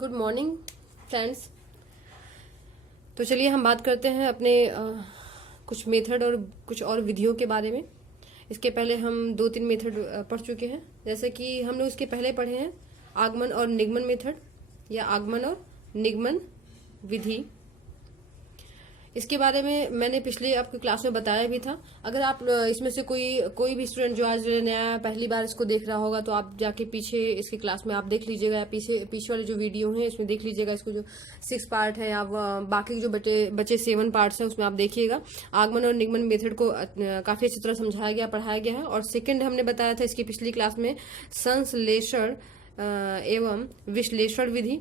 Good morning friends. तो चलिए हम बात करते हैं अपने कुछ मेथड और कुछ और विधियों के बारे में। इसके पहले हम 2-3 मेथड पढ़ चुके हैं, जैसे कि हम लोग इसके पहले पढ़े हैं आगमन और निगमन मेथड या आगमन और निगमन विधि। इसके बारे में मैंने पिछले आपकी क्लास में बताया भी था। अगर आप इसमें से कोई भी स्टूडेंट जो आज नया पहली बार इसको देख रहा होगा तो आप जाके पीछे इसकी क्लास में आप देख लीजिएगा, या पीछे वाले जो वीडियो है इसमें देख लीजिएगा। इसको जो 6 पार्ट है या बाकी जो बचे 7 पार्ट्स है उसमें आप देखिएगा। आगमन और निगमन मेथड को काफी अच्छी तरह समझाया गया, पढ़ाया गया है। और सेकेंड हमने बताया था इसकी पिछली क्लास में संश्लेषण एवं विश्लेषण विधि,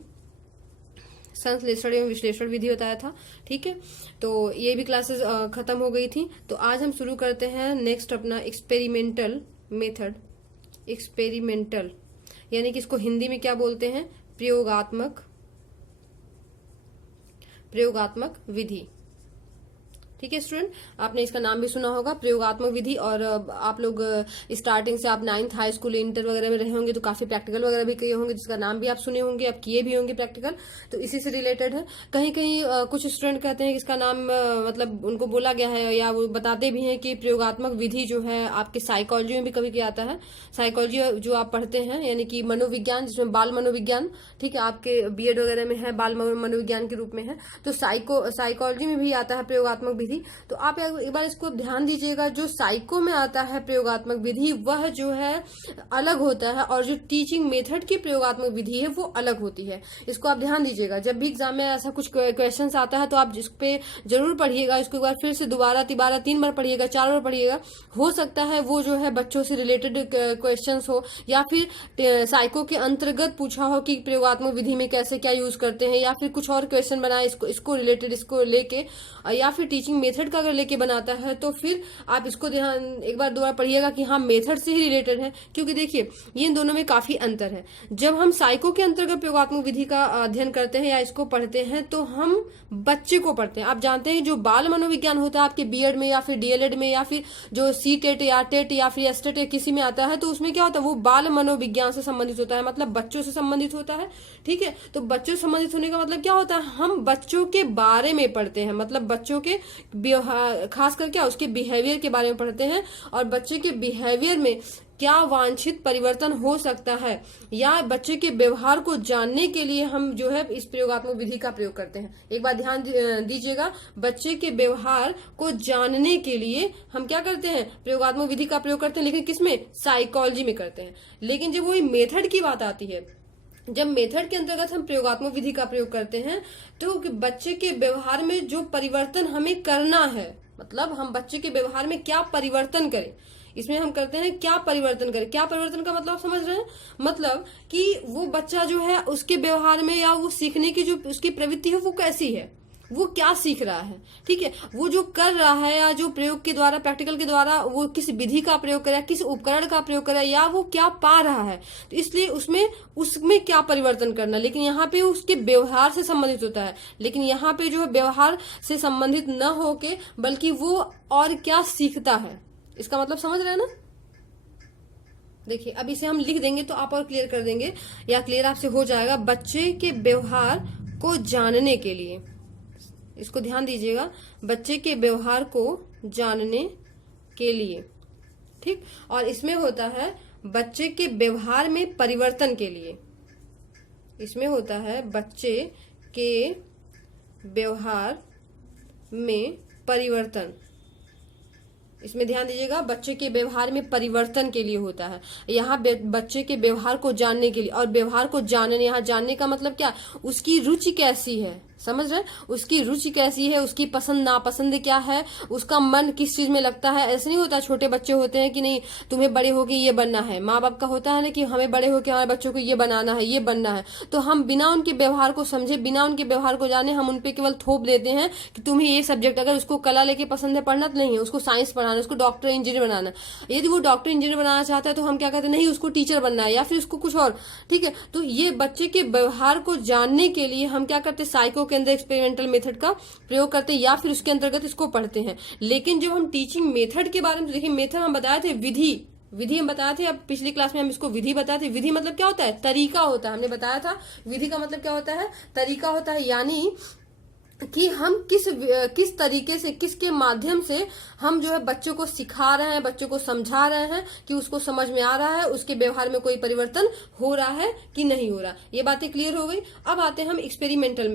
संश्लेषण एवं विश्लेषण विधि बताया था। ठीक है, तो ये भी क्लासेस खत्म हो गई थी। तो आज हम शुरू करते हैं नेक्स्ट अपना एक्सपेरिमेंटल मेथड। एक्सपेरिमेंटल यानी कि इसको हिंदी में क्या बोलते हैं? प्रयोगात्मक विधि। ठीक है स्टूडेंट, आपने इसका नाम भी सुना होगा, प्रयोगात्मक विधि। और आप लोग स्टार्टिंग से आप 9th हाई स्कूल इंटर वगैरह में रहे होंगे तो काफी प्रैक्टिकल वगैरह भी किए होंगे, जिसका नाम भी आप सुने होंगे, आप किए भी होंगे प्रैक्टिकल। तो इसी से रिलेटेड है। कहीं कहीं कुछ स्टूडेंट कहते हैं कि इसका नाम मतलब उनको बोला गया है या वो बताते भी हैं कि प्रयोगात्मक विधि जो है आपके साइकोलॉजी में भी कभी किया आता है। साइकोलॉजी जो आप पढ़ते हैं यानी कि मनोविज्ञान, जिसमें बाल मनोविज्ञान, ठीक है, आपके बीएड वगैरह में है, बाल मनोविज्ञान के रूप में है। तो साइकोलॉजी में भी आता है प्रयोगात्मक विधि। तो आप एक बार इसको ध्यान दीजिएगा, जो साइको में आता है प्रयोगात्मक विधि वह जो है अलग होता है, और जो टीचिंग मेथड की प्रयोगात्मक विधि है वो अलग होती है। इसको आप ध्यान दीजिएगा। जब भी एग्जाम में ऐसा कुछ क्वेश्चंस आता है तो आप इस पे जरूर पढ़िएगा। इसको एक बार फिर से दोबारा 3 बार पढ़िएगा, 4 बार पढ़िएगा। हो सकता है वो जो है बच्चों से रिलेटेड क्वेश्चंस हो, या फिर साइको के अंतर्गत पूछा हो कि प्रयोगात्मक विधि में कैसे क्या यूज करते हैं, या फिर कुछ और क्वेश्चन बनाए इसको रिलेटेड, इसको लेके, या फिर टीचिंग मेथड का अगर लेके बनाता है तो फिर आप इसको ध्यान एक बार 2 बार पढ़िएगा कि हाँ मेथड से ही रिलेटेड है। क्योंकि देखिए ये इन दोनों में काफी अंतर है। जब हम साइको के अंतर्गत प्रयोगात्मक विधि का अध्ययन करते हैं या इसको पढ़ते हैं तो हम बच्चे को पढ़ते हैं। आप जानते हैं जो बाल मनोविज्ञान होता है आपके बीएड में या फिर डीएलएड में या फिर जो सी टेट या टेट या फिर एसटेट या किसी में आता है, तो उसमें क्या होता है, वो बाल मनोविज्ञान से संबंधित होता है, मतलब बच्चों से संबंधित होता है। ठीक है, तो बच्चों से संबंधित होने का मतलब क्या होता है, हम बच्चों के बारे में पढ़ते हैं, मतलब बच्चों के खास कर क्या उसके बिहेवियर के बारे में पढ़ते हैं, और बच्चे के बिहेवियर में क्या वांछित परिवर्तन हो सकता है, या बच्चे के व्यवहार को जानने के लिए हम जो है इस प्रयोगात्मक विधि का प्रयोग करते हैं। एक बार ध्यान दीजिएगा, बच्चे के व्यवहार को जानने के लिए हम क्या करते हैं, प्रयोगात्मक विधि का प्रयोग करते हैं। लेकिन किसमें? साइकोलॉजी में करते हैं। लेकिन जब वही मेथड की बात आती है, जब मेथड के अंतर्गत हम प्रयोगात्मक विधि का प्रयोग करते हैं तो बच्चे के व्यवहार में जो परिवर्तन हमें करना है, मतलब हम बच्चे के व्यवहार में क्या परिवर्तन करें, इसमें हम करते हैं क्या परिवर्तन करें। क्या परिवर्तन का मतलब समझ रहे हैं? मतलब कि वो बच्चा जो है उसके व्यवहार में या वो सीखने की जो उसकी प्रवृत्ति है वो कैसी है, वो क्या सीख रहा है। ठीक है, वो जो कर रहा है या जो प्रयोग के द्वारा, प्रैक्टिकल के द्वारा वो किस विधि का प्रयोग करे, किस उपकरण का प्रयोग करे, या वो क्या पा रहा है। तो इसलिए उसमें क्या परिवर्तन करना। लेकिन यहाँ पे उसके व्यवहार से संबंधित होता है। लेकिन यहाँ पे जो है व्यवहार से संबंधित न होके बल्कि वो और क्या सीखता है, इसका मतलब समझ रहे हैं ना। देखिए अब इसे हम लिख देंगे तो आप और क्लियर कर देंगे, या क्लियर आपसे हो जाएगा। बच्चे के व्यवहार को जानने के लिए, इसको ध्यान दीजिएगा, बच्चे के व्यवहार को जानने के लिए। ठीक, और इसमें होता है बच्चे के व्यवहार में परिवर्तन के लिए। इसमें होता है बच्चे के व्यवहार में परिवर्तन। इसमें ध्यान दीजिएगा, बच्चे के व्यवहार में परिवर्तन के लिए होता है। यहाँ बच्चे के व्यवहार को जानने के लिए, और व्यवहार को जानने, यहाँ जानने का मतलब क्या, उसकी रुचि कैसी है, समझ रहे हैं, उसकी रुचि कैसी है, उसकी पसंद नापसंद क्या है, उसका मन किस चीज में लगता है। ऐसे नहीं होता, छोटे बच्चे होते हैं कि नहीं तुम्हें बड़े होके ये बनना है, माँ बाप का होता है ना कि हमें बड़े होके हमारे बच्चों को ये बनाना है, ये बनना है। तो हम बिना उनके व्यवहार को समझे, बिना उनके व्यवहार को जाने हम उनपे केवल थोप देते हैं कि तुम्हें ये सब्जेक्ट, अगर उसको कला लेके पसंद है पढ़ना तो नहीं है, उसको साइंस पढ़ाना, उसको डॉक्टर इंजीनियर बनाना। यदि वो डॉक्टर इंजीनियर बनाना चाहता है तो हम क्या कहते हैं, नहीं उसको टीचर बनना है, या फिर उसको कुछ और। ठीक है, तो ये बच्चे के व्यवहार को जानने के लिए हम क्या करते हैं, साइको के अंदर एक्सपेरिमेंटल मेथड का प्रयोग करते हैं, या फिर उसके अंतर्गत इसको पढ़ते हैं। लेकिन जब हम टीचिंग मेथड के बारे में देखिए, मेथड हम बताए थे विधि, विधि हम बताए थे, अब पिछली क्लास में हम इसको विधि बताए थे। विधि मतलब क्या होता है? तरीका होता है। हमने बताया था विधि का मतलब क्या होता है? तरीका होता है, यानी कि हम किस तरीके से, किसके माध्यम से हम जो है बच्चों को सिखा रहे हैं, बच्चों को समझा रहे हैं कि उसको समझ में आ रहा है, उसके व्यवहार में कोई परिवर्तन हो रहा है कि नहीं हो रहा। ये बातें क्लियर हो गई। अब आते हैं हम एक्सपेरिमेंटल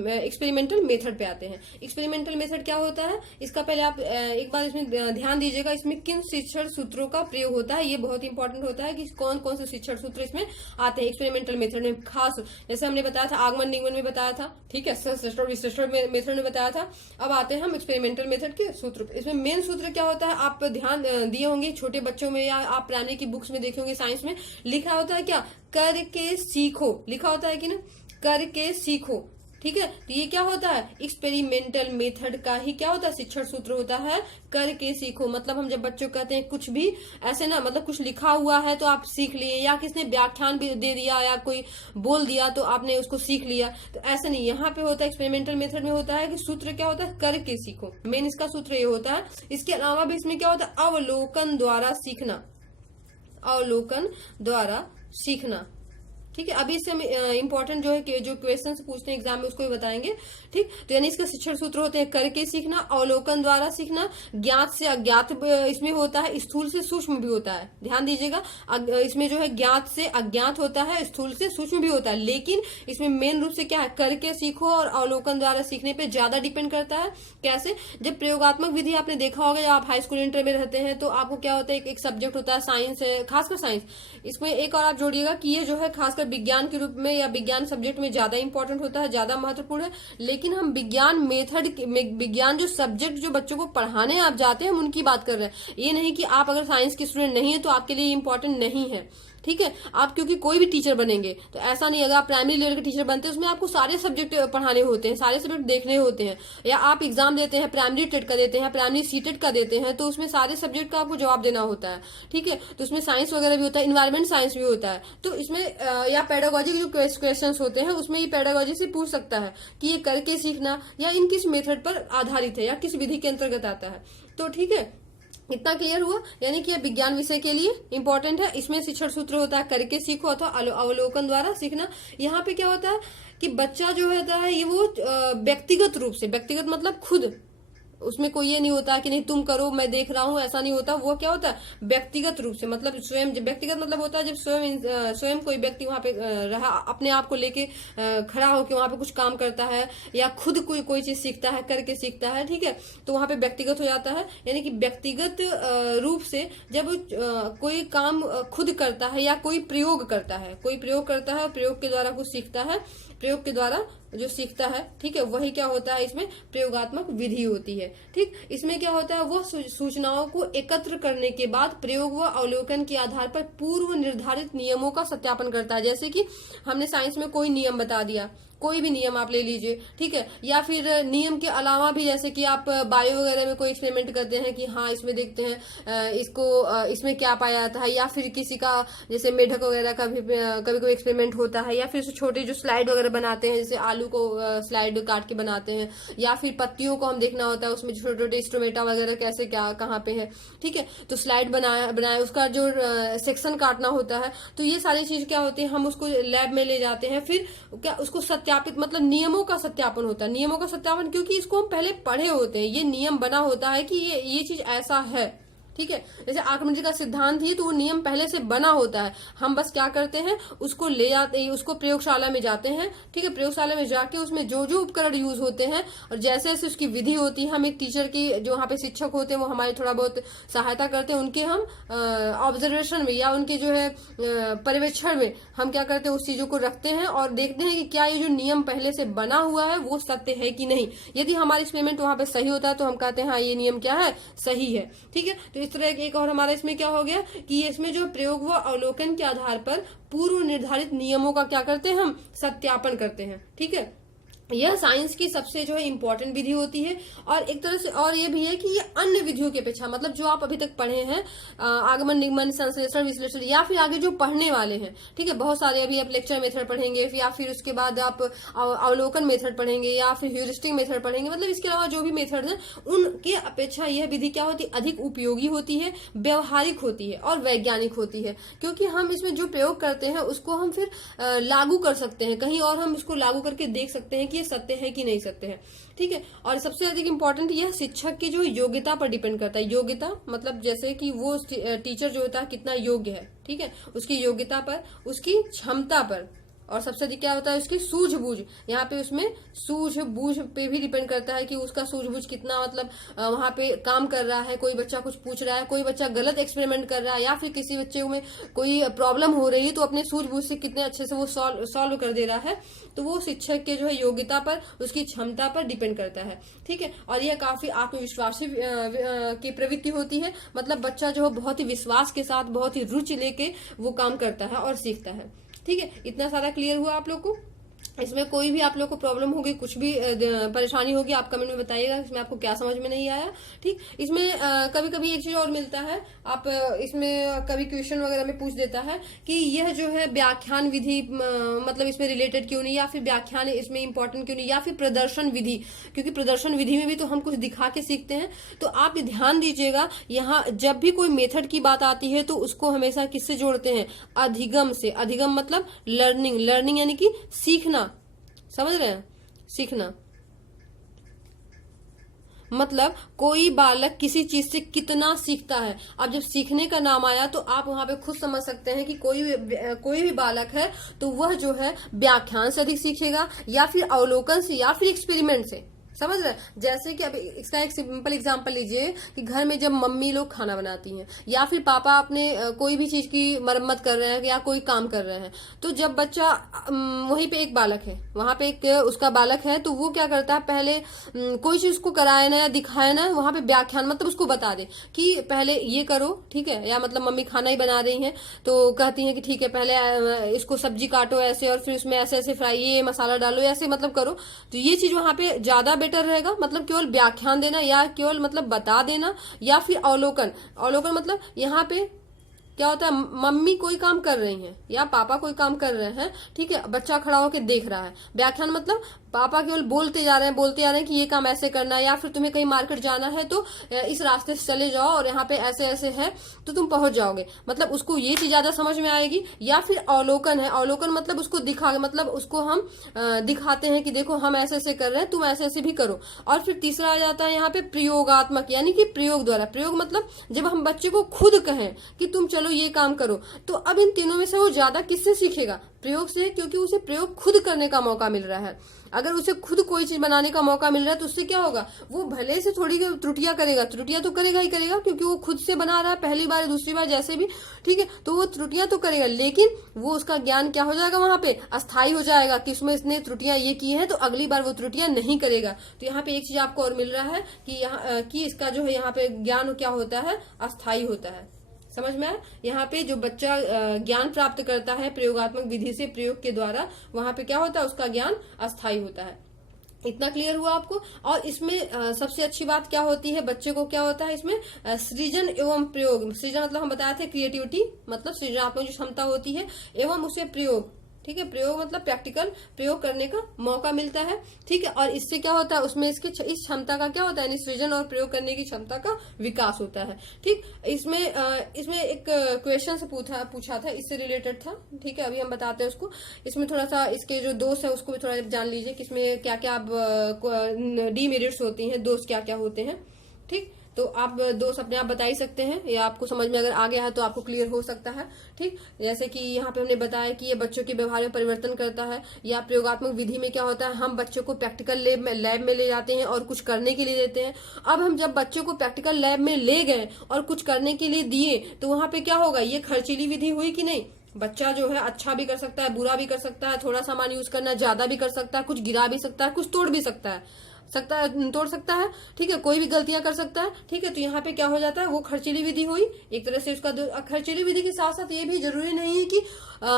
मेथड पे आते हैं। एक्सपेरिमेंटल मेथड क्या होता है, इसका पहले आप एक बार इसमें ध्यान दीजिएगा, इसमें किन शिक्षण सूत्रों का प्रयोग होता है। ये बहुत इंपॉर्टेंट होता है कि कौन कौन से शिक्षण सूत्र इसमें आते हैं एक्सपेरिमेंटल मेथड में। खास जैसे हमने बताया था, आगमन निगमन में बताया था, ठीक है, विशिष्ट मेथड ने बताया था। अब आते हैं हम एक्सपेरिमेंटल मेथड के सूत्र। इसमें मेन सूत्र क्या होता है, आप ध्यान दिए होंगे छोटे बच्चों में, या आप प्राइमरी की बुक्स में देखे होंगे, साइंस में लिखा होता है क्या? करके सीखो, लिखा होता है कि ना, करके सीखो, ठीक है। तो ये क्या होता है? एक्सपेरिमेंटल मेथड का ही क्या होता है? शिक्षण सूत्र होता है, करके सीखो। मतलब हम जब बच्चों को कहते हैं कुछ भी ऐसे ना, मतलब कुछ लिखा हुआ है तो आप सीख लिए, या किसने व्याख्यान भी दे दिया या कोई बोल दिया तो आपने उसको सीख लिया, तो ऐसा नहीं। यहाँ पे होता है एक्सपेरिमेंटल मेथड में होता है कि सूत्र क्या होता है? करके सीखो। मेन इसका सूत्र ये होता है। इसके अलावा भी इसमें क्या होता है? अवलोकन द्वारा सीखना, अवलोकन द्वारा सीखना, ठीक है। अभी इससे हम इंपॉर्टेंट जो है कि जो क्वेश्चन पूछते हैं एग्जाम में उसको भी बताएंगे, ठीक। तो यानी इसके शिक्षण सूत्र होते हैं करके सीखना, अवलोकन द्वारा सीखना, ज्ञात से अज्ञात इसमें होता है, स्थूल से सूक्ष्म भी होता है। ध्यान दीजिएगा, इसमें जो है ज्ञात से अज्ञात होता है, स्थूल से सूक्ष्म भी होता है, लेकिन इसमें मेन रूप से क्या है? करके सीखो और अवलोकन द्वारा सीखने पे ज्यादा डिपेंड करता है। कैसे? जब प्रयोगात्मक विधि आपने देखा होगा, जब आप हाई स्कूल इंटर में रहते हैं तो आपको क्या होता है, एक सब्जेक्ट होता है साइंस है, खासकर साइंस। इसमें एक और आप जोड़िएगा कि ये जो है खासकर विज्ञान के रूप में या विज्ञान सब्जेक्ट में ज्यादा इंपॉर्टेंट होता है, ज्यादा महत्वपूर्ण है। लेकिन हम विज्ञान मेथड, विज्ञान जो सब्जेक्ट जो बच्चों को पढ़ाने आप जाते हैं हम उनकी बात कर रहे हैं। ये नहीं कि आप अगर साइंस के स्टूडेंट नहीं है तो आपके लिए इंपॉर्टेंट नहीं है, ठीक है। आप क्योंकि कोई भी टीचर बनेंगे तो ऐसा नहीं, अगर आप प्राइमरी लेवल के टीचर बनते हैं उसमें आपको सारे सब्जेक्ट पढ़ाने होते हैं, सारे सब्जेक्ट देखने होते हैं। या आप एग्जाम देते हैं, प्राइमरी टेट का देते हैं, प्राइमरी सीटेट का देते हैं, तो उसमें सारे सब्जेक्ट का आपको जवाब देना होता है, ठीक है। तो उसमें साइंस वगैरह भी होता है, इन्वायरमेंट साइंस भी होता है। तो इसमें या पेडागोजी के जो क्वेश्चन होते हैं उसमें ये पेडागोजी से पूछ सकता है कि ये करके सीखना या इन किस मेथड पर आधारित है या किस विधि के अंतर्गत आता है। तो ठीक है, इतना क्लियर हुआ। यानी कि विज्ञान विषय के लिए इंपॉर्टेंट है। इसमें शिक्षण सूत्र होता है करके सीखो अथवा अवलोकन द्वारा सीखना। यहाँ पे क्या होता है कि बच्चा जो होता है ये वो व्यक्तिगत रूप से, व्यक्तिगत मतलब खुद, उसमें कोई ये नहीं होता कि नहीं तुम करो मैं देख रहा हूं, ऐसा नहीं होता। वो क्या होता है? व्यक्तिगत रूप से, मतलब स्वयं। जब व्यक्तिगत मतलब होता है जब स्वयं कोई व्यक्ति वहां पे रहा, अपने आप को लेके खड़ा होकर वहां पे कुछ काम करता है या खुद कोई चीज सीखता है, करके सीखता है, ठीक है। तो वहां पे व्यक्तिगत हो जाता है। यानी कि व्यक्तिगत रूप से जब कोई काम खुद करता है या कोई प्रयोग करता है, कोई प्रयोग करता है, प्रयोग के द्वारा कुछ सीखता है, प्रयोग के द्वारा जो सीखता है, ठीक है, वही क्या होता है? इसमें प्रयोगात्मक विधि होती है, ठीक। इसमें क्या होता है? वो सूचनाओं को एकत्र करने के बाद प्रयोग व अवलोकन के आधार पर पूर्व निर्धारित नियमों का सत्यापन करता है। जैसे कि हमने साइंस में कोई नियम बता दिया, कोई भी नियम आप ले लीजिए, ठीक है। या फिर नियम के अलावा भी, जैसे कि आप बायो वगैरह में कोई एक्सपेरिमेंट करते हैं कि हाँ इसमें देखते हैं इसमें क्या पाया जाता है, या फिर किसी का जैसे मेढक वगैरह का भी कभी कोई एक्सपेरिमेंट होता है, या फिर छोटे जो स्लाइड वगैरह बनाते हैं, जैसे आलू को स्लाइड काट के बनाते हैं, या फिर पत्तियों को हम देखना होता है उसमें छोटे छोटे स्टोमेटा वगैरह कैसे क्या कहाँ पे है, ठीक है। तो स्लाइड बनाया उसका जो सेक्शन काटना होता है, तो ये सारी चीज क्या होती है, हम उसको लैब में ले जाते हैं, फिर क्या उसको सत्यापित, मतलब नियमों का सत्यापन होता है। नियमों का सत्यापन क्योंकि इसको हम पहले पढ़े होते हैं, ये नियम बना होता है कि ये चीज ऐसा है, ठीक है। जैसे आर्किमिडीज का सिद्धांत ही तो वो नियम पहले से बना होता है, हम बस क्या करते हैं उसको ले जाते हैं, उसको प्रयोगशाला में जाते हैं, ठीक है। प्रयोगशाला में जाके उसमें जो जो उपकरण यूज होते हैं और जैसे जैसे उसकी विधि होती है, हम एक टीचर की जो वहाँ पे शिक्षक होते हैं वो हमारी थोड़ा बहुत सहायता करते हैं, उनके हम ऑब्जर्वेशन में या उनके जो है पर्यवेक्षण में हम क्या करते हैं उस चीजों को रखते हैं और देखते हैं कि क्या ये जो नियम पहले से बना हुआ है वो सत्य है कि नहीं। यदि हमारा एक्सपेरिमेंट वहां पे सही होता है तो हम कहते हैं हाँ ये नियम क्या है, सही है, ठीक है। तो इस तरह एक और हमारा इसमें क्या हो गया कि इसमें जो प्रयोग व अवलोकन के आधार पर पूर्व निर्धारित नियमों का क्या करते हैं, हम सत्यापन करते हैं, ठीक है। यह साइंस की सबसे जो है इम्पोर्टेंट विधि होती है। और एक तरह से और ये भी है कि ये अन्य विधियों की अपेक्षा, मतलब जो आप अभी तक पढ़े हैं, आगमन निगमन संश्लेषण विश्लेषण, या फिर आगे जो पढ़ने वाले हैं, ठीक है, बहुत सारे अभी आप लेक्चर मेथड पढ़ेंगे, या फिर उसके बाद आप अवलोकन मेथड पढ़ेंगे, या फिर ह्यूरिस्टिक मेथड पढ़ेंगे, मतलब इसके अलावा जो भी मेथड है उनके अपेक्षा यह विधि क्या होती है, अधिक उपयोगी होती है, व्यवहारिक होती है और वैज्ञानिक होती है। क्योंकि हम इसमें जो प्रयोग करते हैं उसको हम फिर लागू कर सकते हैं कहीं, और हम इसको लागू करके देख सकते हैं कि ये सत्य है कि नहीं सत्य है, ठीक है। और सबसे अधिक इंपॉर्टेंट यह शिक्षक की जो योग्यता पर डिपेंड करता है। योग्यता मतलब जैसे कि वो टीचर जो होता है कितना योग्य है, ठीक है, उसकी योग्यता पर, उसकी क्षमता पर, और सबसे अधिक क्या होता है उसकी सूझबूझ। यहाँ पे उसमें सूझबूझ पे भी डिपेंड करता है कि उसका सूझबूझ कितना, मतलब वहां पे काम कर रहा है, कोई बच्चा कुछ पूछ रहा है, कोई बच्चा गलत एक्सपेरिमेंट कर रहा है, या फिर किसी बच्चे में कोई प्रॉब्लम हो रही है तो अपने सूझबूझ से कितने अच्छे से वो सॉल्व कर दे रहा है। तो वो शिक्षक के जो है योग्यता पर, उसकी क्षमता पर डिपेंड करता है, ठीक है। और यह काफी आत्मविश्वासी की प्रवृत्ति होती है, मतलब बच्चा जो है बहुत ही विश्वास के साथ, बहुत ही रुचि लेके वो काम करता है और सीखता है, ठीक है। इतना सारा क्लियर हुआ आप लोग को? इसमें कोई भी आप लोग को प्रॉब्लम होगी, कुछ भी परेशानी होगी, आप कमेंट में बताइएगा इसमें आपको क्या समझ में नहीं आया, ठीक। इसमें कभी कभी एक चीज और मिलता है, आप इसमें कभी क्वेश्चन वगैरह में पूछ देता है कि यह जो है व्याख्यान विधि मतलब इसमें रिलेटेड क्यों नहीं, या फिर व्याख्यान इसमें इंपॉर्टेंट क्यों नहीं, या फिर प्रदर्शन विधि, क्योंकि प्रदर्शन विधि में भी तो हम कुछ दिखा के सीखते हैं। तो आप ध्यान दीजिएगा, यहाँ जब भी कोई मेथड की बात आती है तो उसको हमेशा किससे जोड़ते हैं, अधिगम से। अधिगम मतलब लर्निंग, लर्निंग यानी कि सीखना, समझ रहे हैं, सीखना मतलब कोई बालक किसी चीज से कितना सीखता है। अब जब सीखने का नाम आया तो आप वहां पे खुद समझ सकते हैं कि कोई भी बालक है तो वह जो है व्याख्यान से अधिक सीखेगा, या फिर अवलोकन से, या फिर एक्सपेरिमेंट से, समझ रहे हैं। जैसे कि अब इसका एक सिंपल एग्जांपल लीजिए कि घर में जब मम्मी लोग खाना बनाती हैं, या फिर पापा अपने कोई भी चीज की मरम्मत कर रहे हैं या कोई काम कर रहे हैं, तो जब बच्चा वहीं पे एक बालक है, वहां पे एक उसका बालक है, तो वो क्या करता है, पहले कोई चीज उसको कराए ना या दिखाए ना, वहां पे व्याख्यान मतलब उसको बता दे कि पहले ये करो, ठीक है, या मतलब मम्मी खाना ही बना रही है तो कहती है कि ठीक है पहले इसको सब्जी काटो ऐसे, और फिर उसमें ऐसे ऐसे फ्राई, ये मसाला डालो, ऐसे मतलब करो। तो ये चीज वहां पे ज्यादा बेटर रहेगा, मतलब केवल व्याख्यान देना या केवल मतलब बता देना, या फिर अवलोकन। अवलोकन मतलब यहाँ पे क्या होता है, मम्मी कोई काम कर रही हैं या पापा कोई काम कर रहे हैं, ठीक है, बच्चा खड़ा होकर देख रहा है। व्याख्यान मतलब पापा केवल बोलते जा रहे हैं कि ये काम ऐसे करना है, या फिर तुम्हें कहीं मार्केट जाना है तो इस रास्ते से चले जाओ और यहाँ पे ऐसे ऐसे है तो तुम पहुंच जाओगे, मतलब उसको ये चीज ज्यादा समझ में आएगी। या फिर अवलोकन है, अवलोकन मतलब उसको दिखा, मतलब उसको हम दिखाते हैं कि देखो हम ऐसे ऐसे कर रहे हैं, तुम ऐसे ऐसे भी करो। और फिर तीसरा आ जाता है यहाँ पे प्रयोगात्मक, यानी कि प्रयोग द्वारा। प्रयोग मतलब जब हम बच्चे को खुद कहें कि तुम चलो ये काम करो, तो अब इन तीनों में से वो ज्यादा किससे सीखेगा, प्रयोग से, क्योंकि उसे प्रयोग खुद करने का मौका मिल रहा है। अगर उसे खुद कोई चीज बनाने का मौका मिल रहा है तो उससे क्या होगा, वो भले से थोड़ी त्रुटियां करेगा, त्रुटियां तो करेगा ही करेगा, क्योंकि वो खुद से बना रहा है, पहली बार दूसरी बार जैसे भी, ठीक है, तो वो त्रुटियां तो करेगा, लेकिन वो उसका ज्ञान क्या हो जाएगा, वहां पे अस्थायी हो जाएगा कि उसमें इसने त्रुटियां ये की हैं तो अगली बार वो त्रुटियां नहीं करेगा। तो यहाँ पे एक चीज आपको और मिल रहा है कि यहाँ कि इसका जो है यहाँ पे ज्ञान क्या होता है, अस्थायी होता है। समझ में आया? यहाँ पे जो बच्चा ज्ञान प्राप्त करता है प्रयोगात्मक विधि से, प्रयोग के द्वारा, वहां पे क्या होता है, उसका ज्ञान अस्थायी होता है। इतना क्लियर हुआ आपको? और इसमें सबसे अच्छी बात क्या होती है, बच्चे को क्या होता है इसमें, सृजन एवं प्रयोग। सृजन मतलब हम बताए थे क्रिएटिविटी, मतलब सृजनात्मक जो क्षमता होती है, एवं उसे प्रयोग, ठीक है, प्रयोग मतलब प्रैक्टिकल प्रयोग करने का मौका मिलता है, ठीक है। और इससे क्या होता है, उसमें इसके इस क्षमता का क्या होता है, सृजन और प्रयोग करने की क्षमता का विकास होता है, ठीक। इसमें एक क्वेश्चन से पूछा था, इससे रिलेटेड था, ठीक है, अभी हम बताते हैं उसको। इसमें थोड़ा सा इसके जो दोष है उसको भी थोड़ा जान लीजिए कि इसमें क्या क्या डीमेरिट्स होती हैं, दोष क्या क्या होते हैं, ठीक। तो आप दोस्त अपने आप बता ही सकते हैं, या आपको समझ में अगर आ गया है तो आपको क्लियर हो सकता है, ठीक। जैसे कि यहाँ पे हमने बताया कि ये बच्चों के व्यवहार में परिवर्तन करता है, या प्रयोगात्मक विधि में क्या होता है, हम बच्चों को प्रैक्टिकल लैब में ले जाते हैं और कुछ करने के लिए देते हैं। अब हम जब बच्चों को प्रैक्टिकल लैब में ले गए और कुछ करने के लिए दिए तो वहां पे क्या होगा, ये खर्चीली विधि हुई कि नहीं। बच्चा जो है अच्छा भी कर सकता है, बुरा भी कर सकता है, थोड़ा सामान यूज करना, ज्यादा भी कर सकता है, कुछ गिरा भी सकता है, कुछ तोड़ भी सकता है। तोड़ सकता है, ठीक है, कोई भी गलतियां कर सकता है, ठीक है। तो यहाँ पे क्या हो जाता है, वो खर्चीली विधि हुई एक तरह से। उसका खर्चीली विधि के साथ साथ ये भी जरूरी नहीं है कि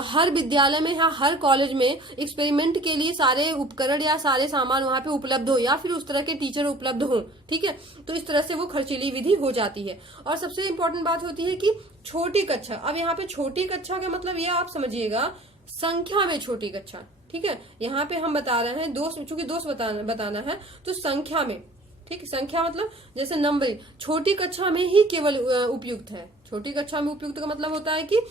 हर विद्यालय में या हर कॉलेज में एक्सपेरिमेंट के लिए सारे उपकरण या सारे सामान वहां पे उपलब्ध हो, या फिर उस तरह के टीचर उपलब्ध हो, ठीक है। तो इस तरह से वो खर्चीली विधि हो जाती है। और सबसे इंपॉर्टेंट बात होती है कि छोटी कक्षा। अब यहाँ पे छोटी कक्षा का मतलब ये आप समझिएगा, संख्या में छोटी कक्षा, ठीक है। यहाँ पे हम बता रहे हैं दोस्त, चूंकि दोस्त बताना है तो संख्या में, ठीक है। संख्या मतलब जैसे नंबर, छोटी कक्षा में ही केवल उपयुक्त है। छोटी कक्षा में उपयुक्त का मतलब होता है कि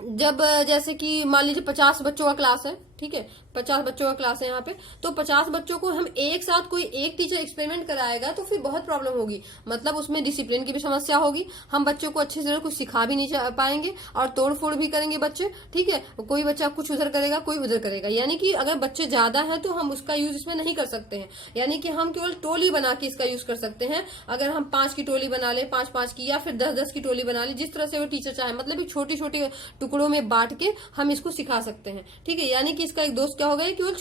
जब जैसे कि मान लीजिए 50 बच्चों का क्लास है, ठीक है, 50 बच्चों का क्लास है यहाँ पे, तो 50 बच्चों को हम एक साथ कोई एक टीचर एक्सपेरिमेंट कराएगा तो फिर बहुत प्रॉब्लम होगी। मतलब उसमें डिसिप्लिन की भी समस्या होगी, हम बच्चों को अच्छे से कुछ सिखा भी नहीं पाएंगे और तोड़फोड़ भी करेंगे बच्चे, ठीक है। कोई बच्चा कुछ उधर करेगा, कोई उधर करेगा, यानी कि अगर बच्चे ज्यादा है तो हम उसका यूज इसमें नहीं कर सकते हैं। यानी कि हम केवल टोली बना के इसका यूज कर सकते हैं। अगर हम 5 की टोली बना ले, 5-5 की, या फिर 10-10 की टोली बना ले, जिस तरह से वो टीचर चाहे, मतलब छोटे छोटे टुकड़ों में बांट के हम इसको सिखा सकते हैं, ठीक है। यानी कि इसका एक दोस्त क्या होगा, केवल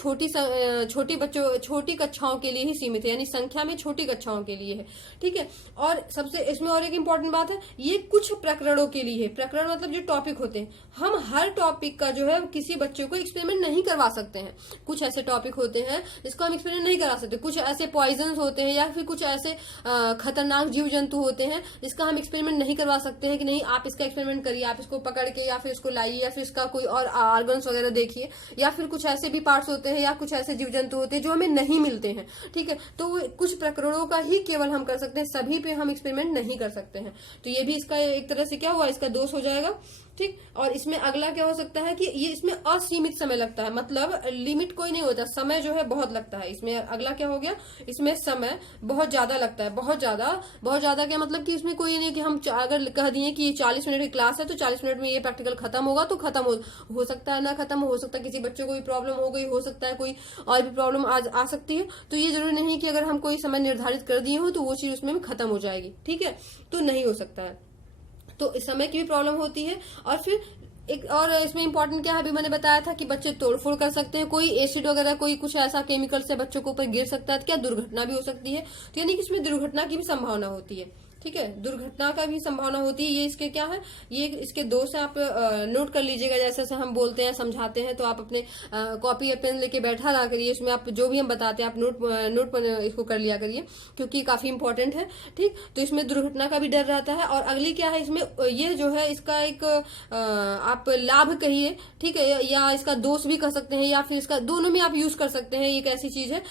छोटी कक्षाओं के लिए ही सीमित है, यानी संख्या में छोटी कक्षाओं के लिए है, ठीक है। और सबसे इसमें और एक इंपॉर्टेंट बात है, ये कुछ प्रकरणों के लिए है। प्रकरण मतलब जो टॉपिक होते हैं, हम हर टॉपिक का जो है किसी बच्चे को एक्सपेरिमेंट नहीं करवा सकते हैं। कुछ ऐसे टॉपिक होते हैं जिसको हम एक्सपेरिमेंट नहीं करा सकते, कुछ ऐसे पॉइजन होते हैं या फिर कुछ ऐसे खतरनाक जीव जंतु होते हैं जिसका हम एक्सपेरिमेंट नहीं करवा सकते हैं कि नहीं आप इसका एक्सपेरिमेंट करिए, आप इसको पकड़ के या फिर इसको लाइए या फिर इसका कोई और ऑर्गन्स वगैरह देखिए, या फिर कुछ ऐसे भी पार्ट्स होते हैं या कुछ ऐसे जीव जंतु होते हैं जो हमें नहीं मिलते हैं, ठीक है। तो कुछ प्रकरणों का ही केवल हम कर सकते हैं, सभी पे हम एक्सपेरिमेंट नहीं कर सकते हैं। तो ये भी इसका एक तरह से क्या हुआ, इसका दोष हो जाएगा, ठीक। और इसमें अगला क्या हो सकता है कि ये इसमें असीमित समय लगता है, मतलब लिमिट कोई नहीं होता, समय जो है बहुत लगता है इसमें। अगला क्या हो गया, इसमें समय बहुत ज्यादा लगता है, बहुत ज्यादा क्या मतलब कि इसमें कोई नहीं कि हम अगर कह दिए कि 40 मिनट की क्लास है तो 40 मिनट में ये प्रैक्टिकल खत्म होगा तो खत्म हो सकता है, ना खत्म हो सकता है, किसी बच्चे को कोई प्रॉब्लम हो गई, हो सकता है कोई और भी प्रॉब्लम आ सकती है। तो ये जरूरी नहीं कि अगर हम कोई समय निर्धारित कर दिए हो तो वो चीज उसमें खत्म हो जाएगी, ठीक है। तो नहीं हो सकता है, तो इस समय की भी प्रॉब्लम होती है। और फिर एक और इसमें इंपॉर्टेंट क्या है, अभी मैंने बताया था कि बच्चे तोड़फोड़ कर सकते हैं, कोई एसिड वगैरह कोई कुछ ऐसा केमिकल से बच्चों के ऊपर गिर सकता है, तो क्या दुर्घटना भी हो सकती है। तो यानी कि इसमें दुर्घटना की भी संभावना होती है, ठीक है, दुर्घटना का भी संभावना होती है। ये इसके क्या है, ये इसके दोष है, आप नोट कर लीजिएगा। जैसे जैसे हम बोलते हैं, समझाते हैं, तो आप अपने कॉपी या पेन लेके बैठा रहा करिए, इसमें आप जो भी हम बताते हैं आप नोट पर इसको कर लिया करिए, क्योंकि काफी इंपॉर्टेंट है, ठीक। तो इसमें दुर्घटना का भी डर रहता है। और अगली क्या है इसमें, ये जो है इसका एक आप लाभ कहिए, ठीक है, या इसका दोष भी कह सकते हैं, या फिर इसका दोनों में आप यूज कर सकते हैं। एक ऐसी चीज है,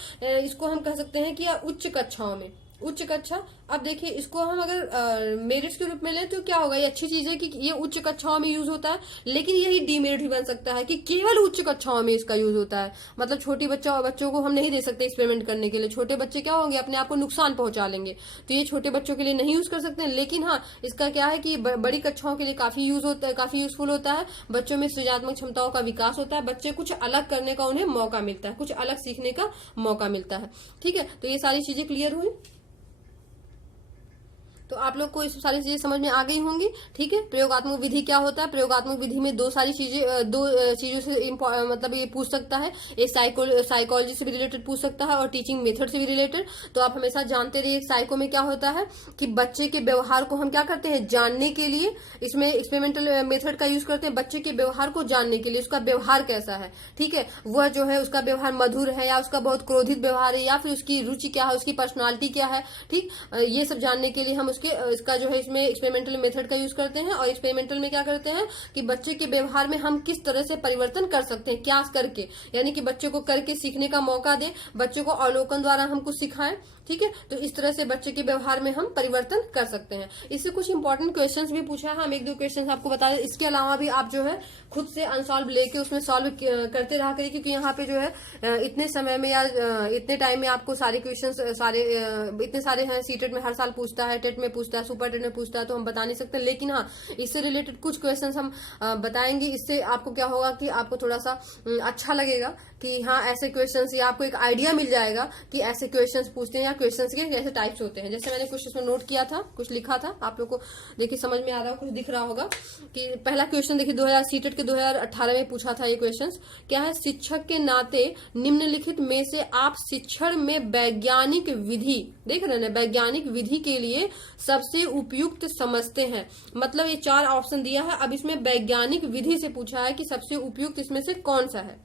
इसको हम कह सकते हैं कि उच्च कक्षाओं में, उच्च कक्षा। अब देखिए इसको हम अगर मेरिट्स के रूप में लें तो क्या होगा, ये अच्छी चीज है कि ये उच्च कक्षाओं में यूज होता है, लेकिन यही डीमेरिट भी बन सकता है कि केवल उच्च कक्षाओं में इसका यूज होता है। मतलब छोटी बच्चों को हम नहीं दे सकते एक्सपेरिमेंट करने के लिए, छोटे बच्चे क्या होंगे, अपने आप को नुकसान पहुंचा लेंगे, तो ये छोटे बच्चों के लिए नहीं यूज कर सकते। लेकिन हाँ, इसका क्या है कि बड़ी कक्षाओं के लिए काफी यूज होता है, काफी यूजफुल होता है। बच्चों में सृजनात्मक क्षमताओं का विकास होता है, बच्चे कुछ अलग करने का उन्हें मौका मिलता है, कुछ अलग सीखने का मौका मिलता है, ठीक है। तो ये सारी चीजें क्लियर हुई, तो आप लोग को इस सारी चीजें समझ में आ गई होंगी, ठीक है। प्रयोगात्मक विधि क्या होता है, प्रयोगात्मक विधि में दो चीजों से मतलब ये पूछ सकता है, एक साइकोलॉजी से भी रिलेटेड पूछ सकता है और टीचिंग मेथड से भी रिलेटेड। तो आप हमेशा जानते रहिए साइको में क्या होता है कि बच्चे के व्यवहार को हम क्या करते हैं, जानने के लिए इसमें एक्सपेरिमेंटल मेथड का यूज करते हैं, बच्चे के व्यवहार को जानने के लिए, उसका व्यवहार कैसा है, ठीक है, वह जो है उसका व्यवहार मधुर है या उसका बहुत क्रोधित व्यवहार है, या फिर उसकी रुचि क्या है, उसकी पर्सनालिटी क्या है, ठीक। ये सब जानने के लिए हम इसका जो है इसमें एक्सपेरिमेंटल मेथड का यूज करते हैं। और एक्सपेरिमेंटल में क्या करते हैं कि बच्चे के व्यवहार में हम किस तरह से परिवर्तन कर सकते हैं, क्या करके, यानी कि बच्चे को करके सीखने का मौका दें, बच्चे को अवलोकन द्वारा हम कुछ सिखाएं, ठीक है। तो इस तरह से बच्चे के व्यवहार में हम परिवर्तन कर सकते हैं। इससे कुछ इंपॉर्टेंट क्वेश्चंस भी पूछा है, हम 1-2 क्वेश्चंस आपको बता दें। इसके अलावा भी आप जो है खुद से अनसॉल्व लेके उसमें सॉल्व करते रहा करिए, क्योंकि यहाँ पे जो है इतने समय में या इतने टाइम में आपको सारे क्वेश्चन इतने सारे हैं, सीटेट में हर साल पूछता है, टेट में में पूछता है, सुपर टेट में पूछता है, तो हम बता नहीं सकते। लेकिन हाँ, इससे रिलेटेड कुछ क्वेश्चन हम बताएंगे। इससे आपको क्या होगा कि आपको थोड़ा सा अच्छा लगेगा कि हाँ ऐसे क्वेश्चंस, या आपको एक आइडिया मिल जाएगा कि ऐसे क्वेश्चंस पूछते हैं या क्वेश्चंस के कैसे टाइप्स होते हैं। जैसे मैंने कुछ इसमें नोट किया था, कुछ लिखा था, आप लोग को देखिए समझ में आ रहा हो, कुछ दिख रहा होगा कि पहला क्वेश्चन देखिए 2000 सीटेट के 2018 में पूछा था। ये क्वेश्चन क्या है, शिक्षक के नाते निम्नलिखित में से आप शिक्षण में वैज्ञानिक विधि, देख रहे हैं, वैज्ञानिक विधि के लिए सबसे उपयुक्त समझते हैं। मतलब ये 4 ऑप्शन दिया है। अब इसमें वैज्ञानिक विधि से पूछा है कि सबसे उपयुक्त इसमें से कौन सा है।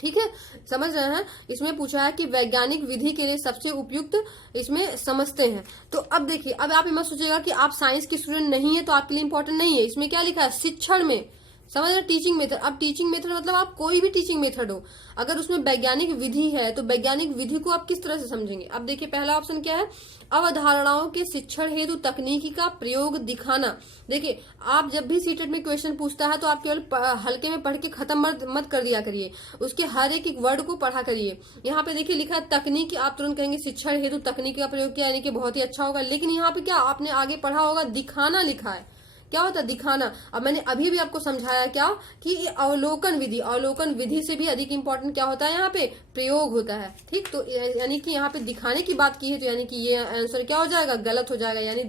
ठीक है, समझ रहे हैं। इसमें पूछा है कि वैज्ञानिक विधि के लिए सबसे उपयुक्त इसमें समझते हैं। तो अब देखिए, अब आप मत सोचिएगा कि आप साइंस की स्टूडेंट नहीं है तो आपके लिए इंपॉर्टेंट नहीं है। इसमें क्या लिखा है, शिक्षण में, समझ रहे, टीचिंग मेथड। अब टीचिंग मेथड मतलब आप कोई भी टीचिंग मेथड हो, अगर उसमें वैज्ञानिक विधि है तो वैज्ञानिक विधि को आप किस तरह से समझेंगे। अब देखिए पहला ऑप्शन क्या है, अवधारणाओं के शिक्षण हेतु तकनीकी का प्रयोग दिखाना। देखिए आप जब भी सीटेट में क्वेश्चन पूछता है तो आप केवल हल्के में पढ़ के खत्म मत कर दिया करिए, उसके हर एक वर्ड को पढ़ा करिए। यहाँ पे देखिए लिखा है तकनीकी, आप तुरंत कहेंगे शिक्षण हेतु तकनीकी का प्रयोग किया, यानी कि बहुत ही अच्छा होगा। लेकिन यहाँ पे क्या आपने आगे पढ़ा होगा, दिखाना लिखा है। क्या होता है दिखाना। अब मैंने अभी भी आपको समझाया क्या कि अवलोकन विधि, अवलोकन विधि से भी अधिक इंपॉर्टेंट क्या होता है, यहाँ पे प्रयोग होता है। ठीक, तो यानी कि यहाँ पे दिखाने की बात की है तो यानी कि ये आंसर क्या हो जाएगा, गलत हो जाएगा, यानी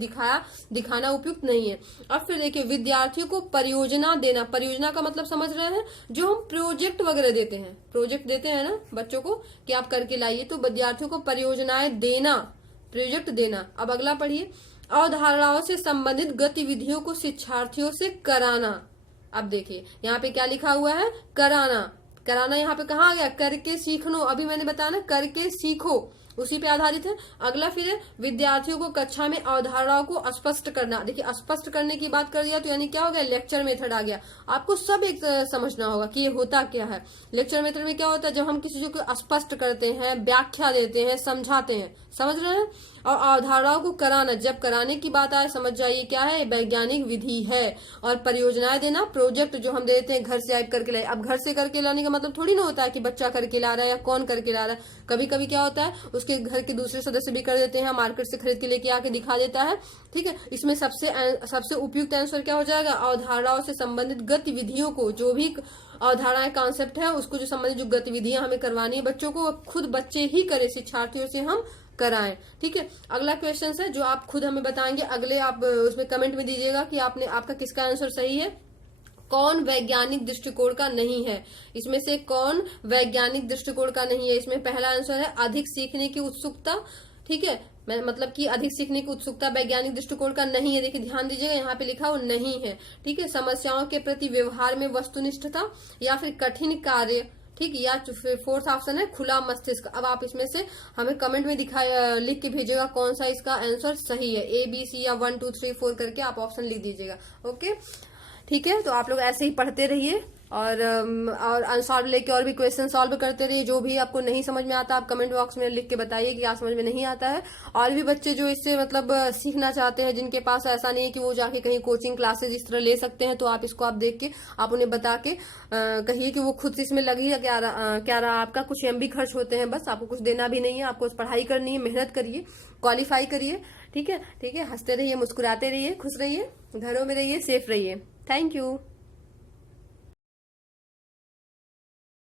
दिखाना उपयुक्त नहीं है। अब फिर देखिए विद्यार्थियों को परियोजना देना। परियोजना का मतलब समझ रहे हैं, जो हम प्रोजेक्ट वगैरह देते हैं, प्रोजेक्ट देते हैं ना बच्चों को कि आप करके लाइए, तो विद्यार्थियों को परियोजनाएं देना, प्रोजेक्ट देना। अब अगला पढ़िए, अवधारणाओं से संबंधित गतिविधियों को शिक्षार्थियों से कराना। अब देखिए यहाँ पे क्या लिखा हुआ है, कराना। कराना यहाँ पे कहाँ आ गया, करके सीखनो। अभी मैंने बताया ना, करके सीखो, उसी पे आधारित है। अगला फिर है विद्यार्थियों को कक्षा में अवधारणाओं को स्पष्ट करना। देखिए स्पष्ट करने की बात कर दिया तो यानी क्या हो गया, लेक्चर मेथड आ गया। आपको सब एक समझना होगा कि ये होता क्या है। लेक्चर मेथड में क्या होता है, जब हम किसी चीज को स्पष्ट करते हैं, व्याख्या देते हैं, समझाते हैं, समझ रहे हैं। और अवधारणाओं को कराना, जब कराने की बात आए समझ जाइए क्या है, वैज्ञानिक विधि है। और परियोजनाएं देना, प्रोजेक्ट जो हम देते हैं घर से आइप करके लाए। अब घर से करके लाने का मतलब थोड़ी ना होता है कि बच्चा करके ला रहा है या कौन करके ला रहा है। कभी कभी क्या होता है, उसके घर के दूसरे सदस्य भी कर देते हैं, मार्केट से खरीद के लेके आके दिखा देता है। ठीक है, इसमें सबसे उपयुक्त आंसर क्या हो जाएगा, अवधारणाओं से संबंधित गतिविधियों को, जो भी अवधारणाएं कॉन्सेप्ट है उसको जो संबंधित जो गतिविधियां हमें करवानी है बच्चों को, खुद बच्चे ही करे, शिक्षार्थियों से हम कराएं। ठीक है, अगला क्वेश्चन है जो आप खुद हमें बताएंगे, अगले आप उसमें कमेंट में दीजिएगा कि आपका किसका आंसर सही है। कौन वैज्ञानिक दृष्टिकोण का नहीं है, इसमें से कौन वैज्ञानिक दृष्टिकोण का नहीं है। इसमें पहला आंसर है अधिक सीखने की उत्सुकता। ठीक है, मतलब कि अधिक सीखने की उत्सुकता वैज्ञानिक दृष्टिकोण का नहीं है। देखिए ध्यान दीजिएगा, यहाँ पे लिखा वो नहीं है। ठीक है, समस्याओं के प्रति व्यवहार में वस्तुनिष्ठता, या फिर कठिन कार्य। ठीक, या फिर फोर्थ ऑप्शन है खुला मस्तिष्क। अब आप इसमें से हमें कमेंट में लिख के भेजिएगा कौन सा इसका आंसर सही है, A B C या 1 2 3 4 करके आप ऑप्शन लिख दीजिएगा। ओके, ठीक है, तो आप लोग ऐसे ही पढ़ते रहिए और अनसॉल्व लेके और भी क्वेश्चन सॉल्व करते रहिए। जो भी आपको नहीं समझ में आता आप कमेंट बॉक्स में लिख के बताइए कि क्या समझ में नहीं आता है। और भी बच्चे जो इससे मतलब सीखना चाहते हैं, जिनके पास ऐसा नहीं है कि वो जाके कहीं कोचिंग क्लासेज इस तरह ले सकते हैं, तो आप इसको आप देख के आप उन्हें बता के कहिए कि वो खुद इसमें लगी है। क्या रहा आपका, कुछ MB खर्च होते हैं, बस आपको कुछ देना भी नहीं है, आपको पढ़ाई करनी है, मेहनत करिए, क्वालिफाई करिए। ठीक है, ठीक है, हंसते रहिए, मुस्कुराते रहिए, खुश रहिए, घरों में रहिए, सेफ रहिए। Thank you.